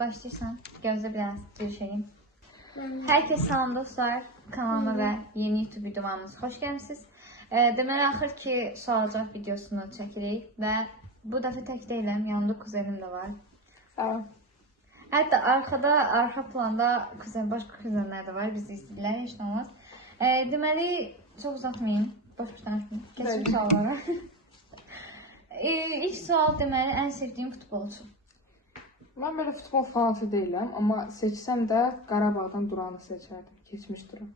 Başlayırsan, gözlə biraz görüşeyim. Herkese salam dostlar, kanalıma ve yeni YouTube videomuz hoş geldiniz. Deməli, axır ki sual-cavab videosunu çəkirik və bu dəfə tək deyiləm, yanımda kuzenim də var. Sağ ol. Hətta arxa planda başqa kuzenlər də var, bizi izləyirlər, heç nə olmaz. Deməli, çox uzatmayayım, boş-boş danışmayayım, keçim suallara. İlk sual deməli, ən sevdiyim futbolçu. Mən belə futbol fanatı deyiləm, amma seçsəm də Qarabağdan Duranı seçərdim, keçmiş Duran.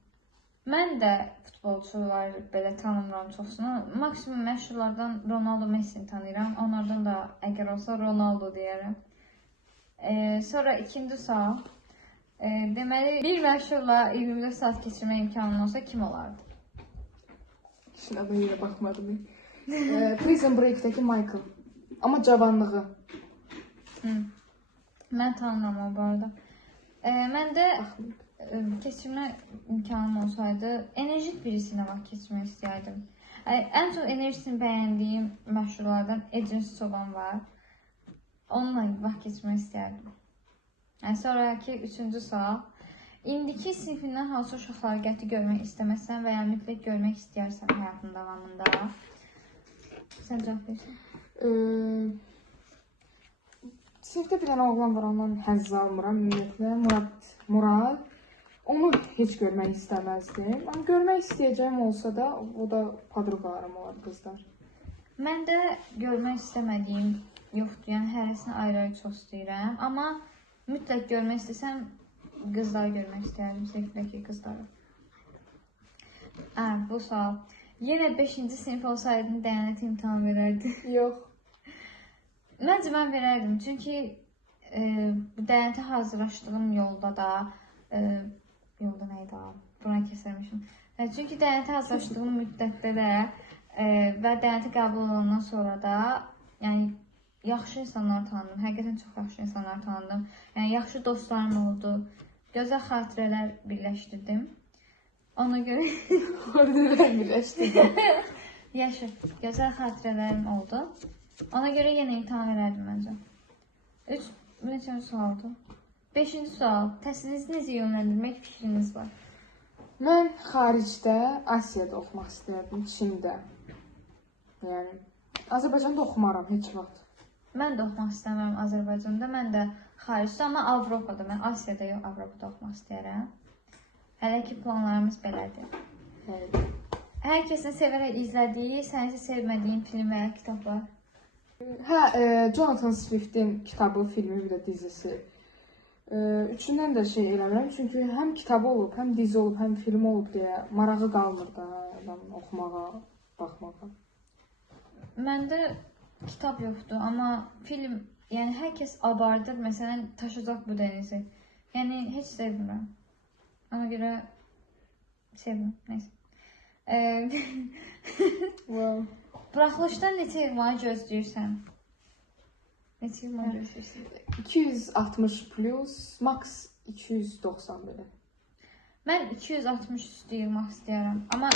Mən də futbolçular belə tanımıram çoxsunu. Maksimum məşhurlardan Ronaldo, Messi'ni tanıyıram. Onlardan da əgər olsa Ronaldo deyərəm. Sonra ikinci sual. Deməli, bir məşhurla 24 saat keçirmək imkanın olsa kim olardı? Şimdi adına yerə baxmadım. Prison Break'dəki Michael. Amma cavanlığı. Mən tanımam o bu arada. Mən də keçirmə imkanım olsaydı, enerjik birisiyle vaxt keçirmək istəyərdim. Ən çox enerjisini bəyəndiyim məşhurlardan Edris Çoban var. Onunla vaxt keçirmək istəyərdim. Sonraki üçüncü sual. İndiki sinfindən hansı uşaqları qəti görmək istəməsən və ya mütləq görmək istəyərsən həyatın davamında? Sən cavab versən. Sinifdə bir dənə oğlan var, ondan həzz almıram ümumiyyətlə, Murad. Onu heç görmək istəməzdim. Amma görmək istəyəcəyim olsa da, o da padruqalarım olar, qızlar. Mən də görmək istəmədiyim yoxdur, yəni hərəsini ayrı-ayrı çox istəyirəm. Amma mütləq görmək istəsəm, qızları görmək istəyərdim, sinifdəki qızları. Bu sual. Yenə 5-ci sinif olsaydın dəyanət imtahan verərdi. Yox. Məncə mən verərdim, çünki dəyanətə hazırlaşdığım yolda da, yolda neydi abi? Buna kesərmişim. Çünki dəyanətə hazırlaşdığım müddətdə də və dəyanətə qəbul olandan sonra da yəni yaxşı insanlar tanıdım. Həqiqətən çox yaxşı insanlar tanıdım. Yəni yaxşı dostlarım oldu. Gözəl xatirələr birləşdirdim. Ona görə Xatirələr birləşdirdim. Yaxşı, gözəl xatirələrim oldu. Ona görə yenə imtahan verərdim məncə. 3. sualdır. 5-ci sual. Təhsilinizi necə yönləndirmək fikriniz var? Mən xaricdə, Asiyada oxumaq istəyərdim, Çində. Yəni, Azərbaycanda oxumaram heç vaxt. Mən də oxumaq istəmirəm Azərbaycanda, mən də xaricdə, amma Avropada, mən Asiyada yox, Avropada oxumaq istəyərəm. Hələ ki planlarımız belədir. Hər kəsin sevərək izlədiyi, sənsə sevmədiyin film və ya kitab var. Jonathan Swift'in kitabı, filmi, bir də dizisi. Üçündən də şey eləmirəm, çünki həm kitabı olub, həm dizi olub, həm film olub deyə marağı qalmır da adamın oxumağa, baxmağa. Məndə kitab yoxdur, amma film, yəni hər kəs abardır, məsələn, Taşacaq bu dənizi. Yəni, heç sevmirəm. Ona görə sevmirəm, neysə. Wow. Buraxılışdan neçə yığmağı gözləyirsən? Neçə yığmağı gözləyirsən? 260 plus, max 290 belə. Mən 260 üstü yığmaq istəyirəm. Amma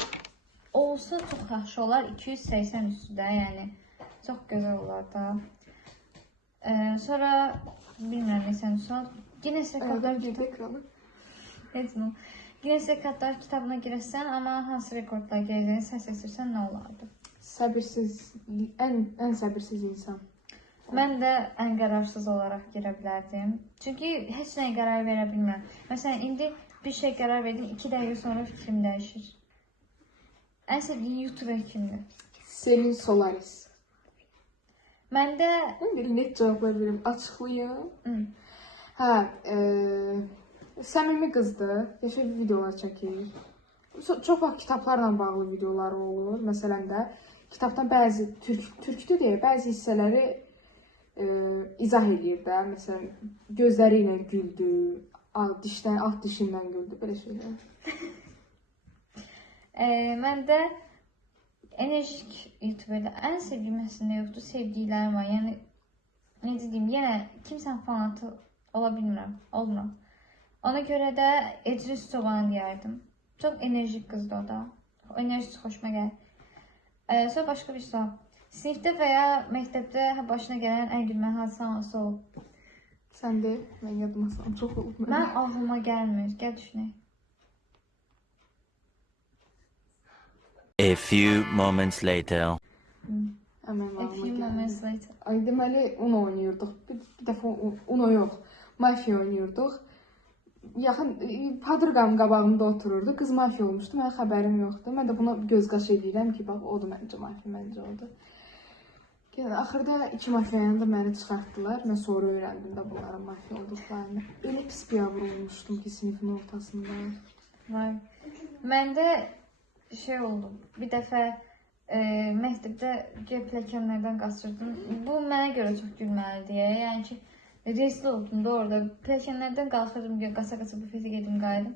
olsa çox yaxşı olar, 280 üstü də, yəni çox gözəl olar da. Sonra, bilmirəm neçənci sual. Guinness rekordlar kitabı. Guinness rekordlar kitabına girəsən, amma hansı rekordlar girəcəyini sən seçirsən, nə olardı? Səbirsiz, ən səbirsiz insan. Mən də ən qərarsız olaraq girə bilərdim. Çünki heç nəyə qərar verə bilmirəm. Məsələn, indi bir şey qərar verdin, 2 dəqiqə sonra fikrim dəyişir. Ən sevdiyin YouTuber kimdir? Selin Solaris. Mən də... Net cavablar verim, açıqlayım. Səmimi qızdır, yaşa videolar çəkir. Çox vaxt kitablarla bağlı videoları olur. Məsələn də, kitabdan bəzi, türkdür deyə, bəzi hissələri izah edir də. Məsələn, gözləri ilə güldü, alt dişindən güldü, belə şeylər. Mən də enerjik YouTuberdə ən sevdiyim əslində yoxdur, sevdiklərim var. Yəni, necə deyim, yenə kimsən fanatı ola bilmirəm, olmuram. Ona görə də Edris Çobanı deyərdim. Çok enerjik kızdı o da. O enerjisi hoşuma gəlir. Sonra başka bir sual. Sinifdə və ya məktəbdə başına gələn ən gülməli hadisə hansı olub? Sən de, mən yadıma salım, çox olub mənə. Mən ağlıma gəlmir. Gəl düşünək. A few moments later. Həmən A few moments later. Ay, deməli, Uno oynayırdıq. Bir dəfə Uno yox, Mafia oynayırdıq. Yaxın, padırqamın qabağında otururdu. Qız Mafia olmuşdu, mənə xəbərim yoxdur. Mən də buna göz qaş edirəm ki, bax, odur məncə Mafia, məncə odur. Axırda iki Mafiyanı da məni çıxartdılar. Mən sonra öyrəndim də bunların Mafia olduqlarını. Elə pis bir yavru olmuşdum ki, sinifin ortasında. Vay. Məndə şey oldu. Bir dəfə məktəbdə pilləkənlərdən qaçırdım. Bu mənə görə çox gülməlidir. Yəni ki, rezil oldum da orada. Pilləkənlərdən qalxırdım, qaça-qaça bufetə gedim, qayıdım.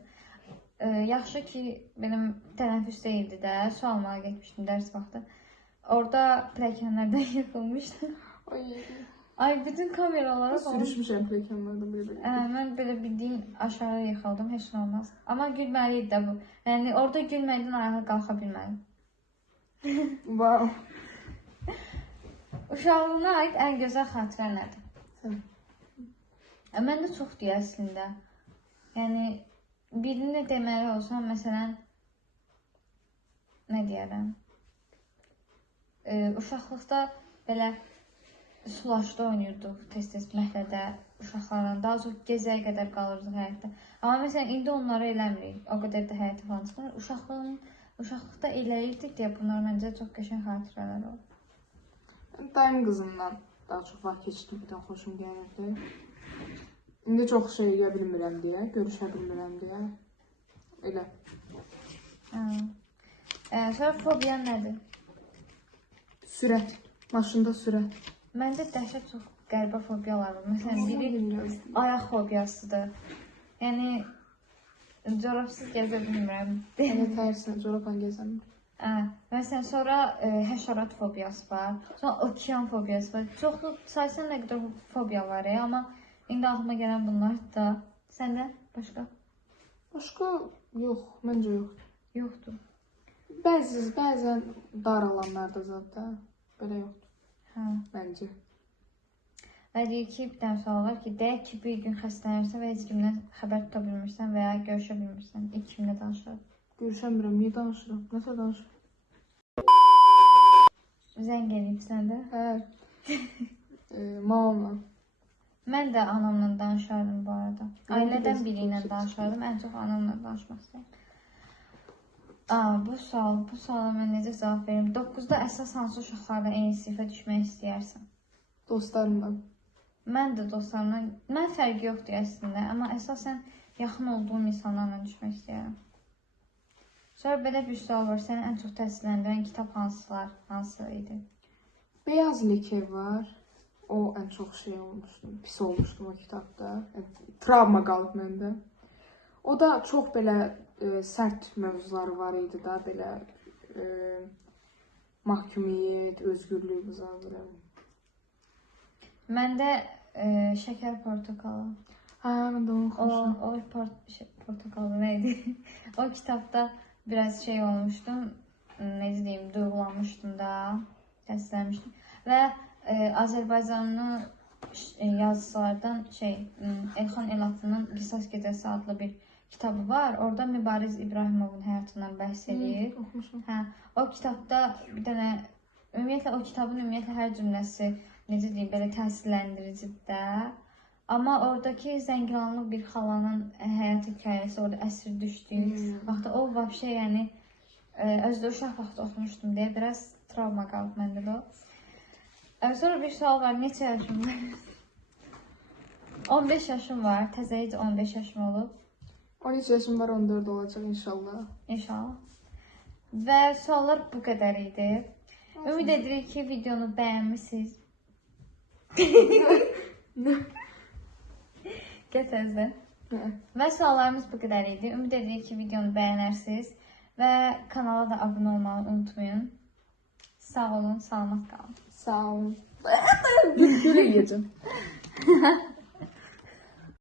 Yaxşı ki, benim tənəffüs deyildi də. Su almağa getmişdim dərs vaxtı. Orada pilləkənlərdən yıxılmışdım. Ay, bütün kameralara falan. Sürüşmüşəm pilləkənlərdən belə. Mən belə bildiyim aşağı yıxıldım, heç nə olmaz. Amma gülməli idi də bu. Yəni orada gülməkdən ayağa qalxa bilmədim. Wow. Uşaqlığına aid ən gözəl xatirə nədir? Sən. Məndə çoxdur əslində. Yəni birini deməli olsam, məsələn, nə deyərəm? Uşaqlıqda belə sulaşda oynayırdıq tez-tez məhəllədə uşaqlarla. Daha çox gecəyə qədər qalırdıq həyətdə. Amma məsələn, indi onları eləmirik. O qədər də həyətə falan çıxmır. Uşaqlıqda eləyirdik deyə bunlar məncə çox qəşəng xatirələr olur. Dayım qızımdan daha çox vaxt keçirdikdən xoşum gəlirdi. İndi çox şey edə bilmirəm deyə, görüşə bilmirəm deyə. Elə. Sonra fobiyan nədir? Sürət. Maşında sürət. Məndə dəhşət çox qəribə fobiyalar var. Məsələn, biri ayaq fobiyasıdır. Yəni, corabsız gəzə bilmirəm. Elə tərsinə, corabla gəzəmir. Məsələn, sonra həşərat fobiyası var. Sonra okean fobiyası var. Çoxlu saysan nə qədər fobiya var, amma indi ağlıma gələn bunlar da. Səndə başqa? Başqa yox, məncə yoxdur. Yoxdur. Bəzən dar alanlarda zaten belə yoxdur. Məncə. Və deyir ki, bir dənə sual var ki, deyək ki, bir gün xəstələnirsən və heç kimdən xəbər tuta bilmirsən və ya görüşə bilmirsən. İlk kimlə danışır? Görüşəmirəm, niyə danışıram? Nəsə danışıram? Zəng eləyib səndə? Mamamla. Mən də anamla danışardım bu arada. Ailədən biri ilə danışardım. Ən çox anamla danışmaq istəyirəm. Bu suala mən necə cavab verim? 9-da əsas hansı uşaqlarla eyni sinifə düşmək istəyərsən? Dostlarımla. Mən də dostlarımla, mən fərqi yoxdur əslində, amma əsasən yaxın olduğum insanlarla düşmək istəyirəm. Sonra belə bir sual var, səni ən çox təsirləndirən kitab hansı idi? Beyaz leke var. O ən çox şey olmuşdu, pis olmuşdum o kitabda. Travma qalıb məndə. O da çox belə sərt mövzuları var idi da, belə məhkumiyyət, özgürlük qızardır. Məndə şəkər portakalı. Mən də onu oxumuşum. O portakalı nə idi? O kitabda biraz şey olmuşdum, necə deyim, duyğulanmışdım da, təsirlənmişdim. Və Azərbaycanlı yazıçılardan Elxan Elatının Qisas Gecəsi adlı bir kitabı var. Orada Mübariz İbrahimovun həyatından bəhs edir. O kitabda bir dənə, ümumiyyətlə o kitabın hər cümləsi necə deyim, belə təsirləndiricidir də. Amma oradakı Zəngilanlı bir xalanın həyat hekayəsi, orada əsir düşdüyü vaxtda o vəbşə, yəni özdə uşaq vaxtı oxumuşdum deyə biraz travma qalıb məndə də o. Sonra bir sual var, neçə yaşım var? 15 yaşım var, təzəcə 15 yaşım olub. 13 yaşım var, 14 olacaq inşallah. İnşallah. Və suallar bu qədər idi. Ümid edirik ki, videonu bəyənmişsiniz. Gətirəzdə. Və suallarımız bu qədər idi. Ümid edirik ki, videonu bəyənərsiniz. Və kanala da abunə olmağı unutmayın. Sağ olun, salamat qalın. Sağ olun. Gülü yiyəcəm.